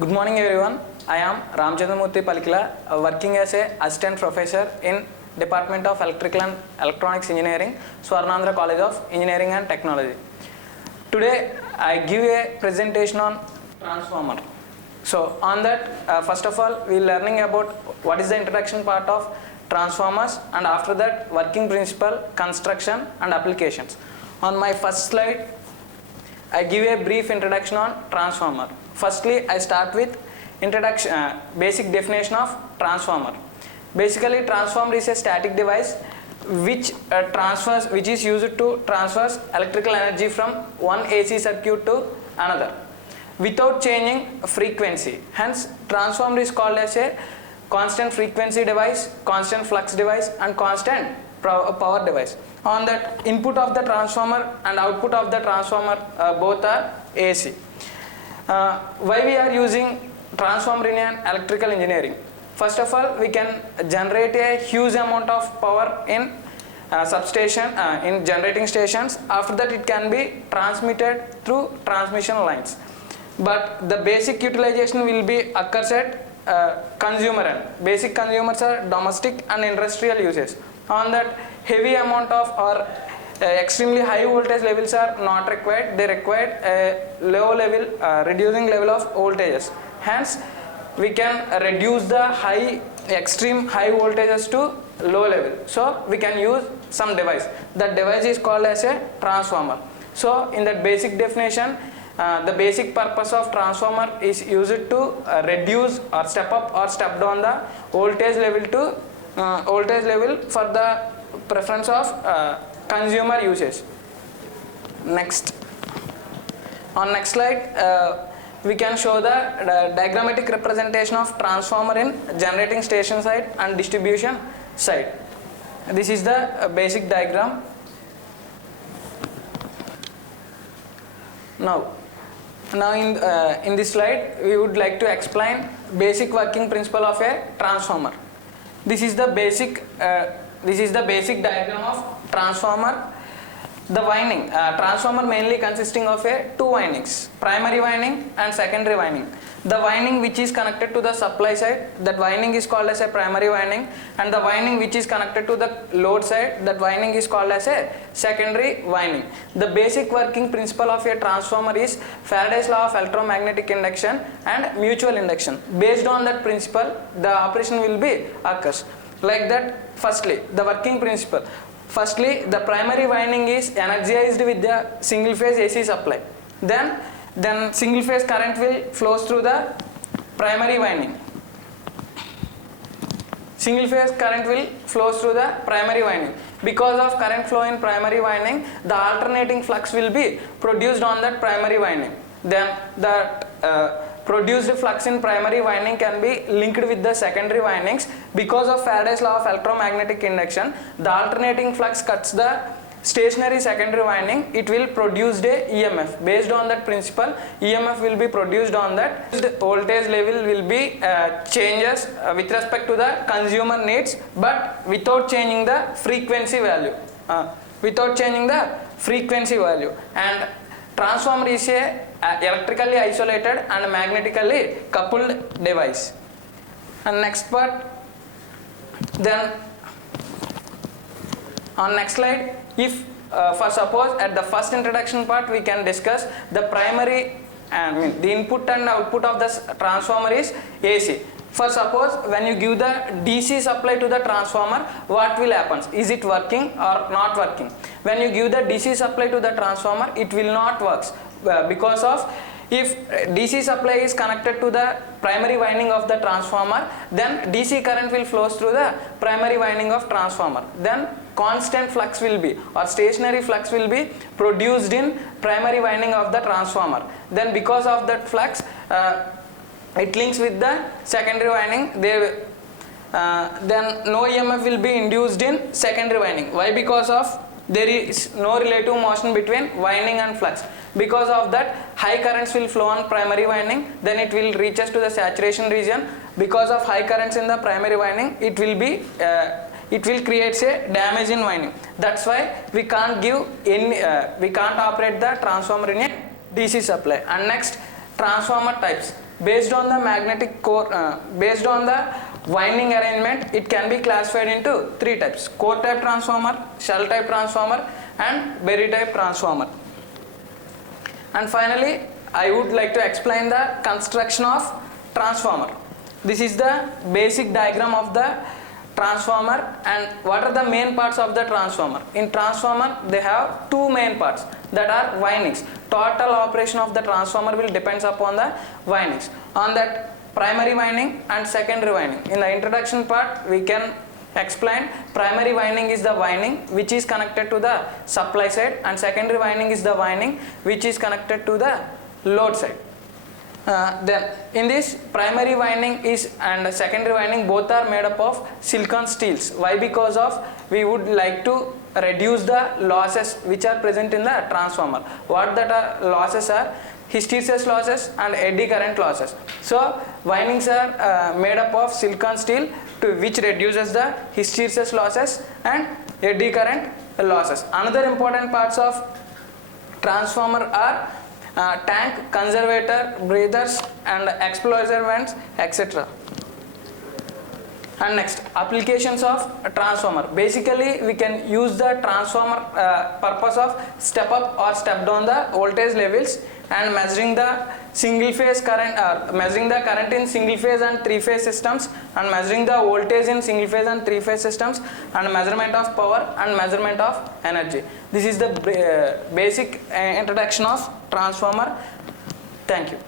Good morning everyone. I am Ramchandramurthy Palikila, working as a assistant professor in Department of Electrical and Electronics Engineering, Swarnandhra College of Engineering and Technology. Today I give a presentation on transformer. So on that, first of all we will learning about what is the introduction part of transformers, and after that working principle, construction and applications. On my first slide I give a brief introduction on transformer. Firstly, I start with introduction, basic definition of transformer. Basically, transformer is a static device which is used to transfer electrical energy from one AC circuit to another without changing frequency. Hence, transformer is called as a constant frequency device, constant flux device, and constant power device. On that, input of the transformer and output of the transformer both are AC. Why we are using transformer in an electrical engineering? First of all, we can generate a huge amount of power in substation, in generating stations. After that, it can be transmitted through transmission lines. But the basic utilization will be occurs at consumer end. Basic consumers are domestic and industrial uses. On that, heavy amount of or extremely high voltage levels are not required. They require a low level, reducing level of voltages. Hence, we can reduce the extreme high voltages to low level. So we can use some device. That device is called as a transformer. So in that basic definition, the basic purpose of transformer is used to reduce or step up or step down the voltage level to voltage level for the preference of consumer usage. Next, on next slide, we can show the diagrammatic representation of transformer in generating station side and distribution side. This is the basic diagram. Now in this slide, we would like to explain basic working principle of a transformer. This is the basic diagram of transformer. The winding, transformer mainly consisting of two windings, primary winding and secondary winding. The winding which is connected to the supply side, that winding is called as a primary winding, and the winding which is connected to the load side, that winding is called as a secondary winding. The basic working principle of a transformer is Faraday's law of electromagnetic induction and mutual induction. Based on that principle, the operation will be occurs. Like that, firstly, the working principle. Firstly, the primary winding is energized with the single phase AC supply. Then single phase current will flows through the primary winding. Single phase current will flows through the primary winding. Because of current flow in primary winding, the alternating flux will be produced on that primary winding. Then the produced flux in primary winding can be linked with the secondary windings. Because of Faraday's law of electromagnetic induction, the alternating flux cuts the stationary secondary winding. It will produce a EMF. Based on that principle, EMF will be produced on that. The voltage level will be changes with respect to the consumer needs, but without changing the frequency value. And transformer is a electrically isolated and magnetically coupled device. And next part, then on next slide, if for suppose at the first introduction part we can discuss the primary the input and output of the transformer is AC. For suppose when you give the DC supply to the transformer, what will happen? Is it working or not working? When you give the DC supply to the transformer, it will not work because of if DC supply is connected to the primary winding of the transformer, then DC current will flow through the primary winding of transformer. Then constant flux will be or stationary flux will be produced in primary winding of the transformer. Then because of that flux, it links with the secondary winding. Then no EMF will be induced in secondary winding. Why? Because of there is no relative motion between winding and flux. Because of that, high currents will flow on primary winding, then it will reach us to the saturation region. Because of high currents in the primary winding, it will create a damage in winding. That's why we can't operate the transformer in a DC supply. And next, transformer types. Based on the magnetic core, based on the winding arrangement, it can be classified into three types: core type transformer, shell type transformer, and berry type transformer. And finally, I would like to explain the construction of transformer. This is the basic diagram of the transformer, and what are the main parts of the transformer. In transformer, they have two main parts, that are windings. Total operation of the transformer will depends upon the windings, on that primary winding and secondary winding. In the introduction part, we can explain primary winding is the winding which is connected to the supply side, and secondary winding is the winding which is connected to the load side. Then in this, primary winding is and secondary winding both are made up of silicon steels. Why? Because of we would like to reduce the losses which are present in the transformer. What that are losses are hysteresis losses and eddy current losses. So windings are made up of silicon steel, to which reduces the hysteresis losses and eddy current losses. Another important parts of transformer are tank, conservator, breathers, and explosion vents, etc. And next, applications of a transformer. Basically, we can use the transformer purpose of step up or step down the voltage levels, and measuring the single phase current, measuring the current in single phase and three phase systems, and measuring the voltage in single phase and three phase systems, and measurement of power and measurement of energy. This is the basic introduction of transformer. Thank you.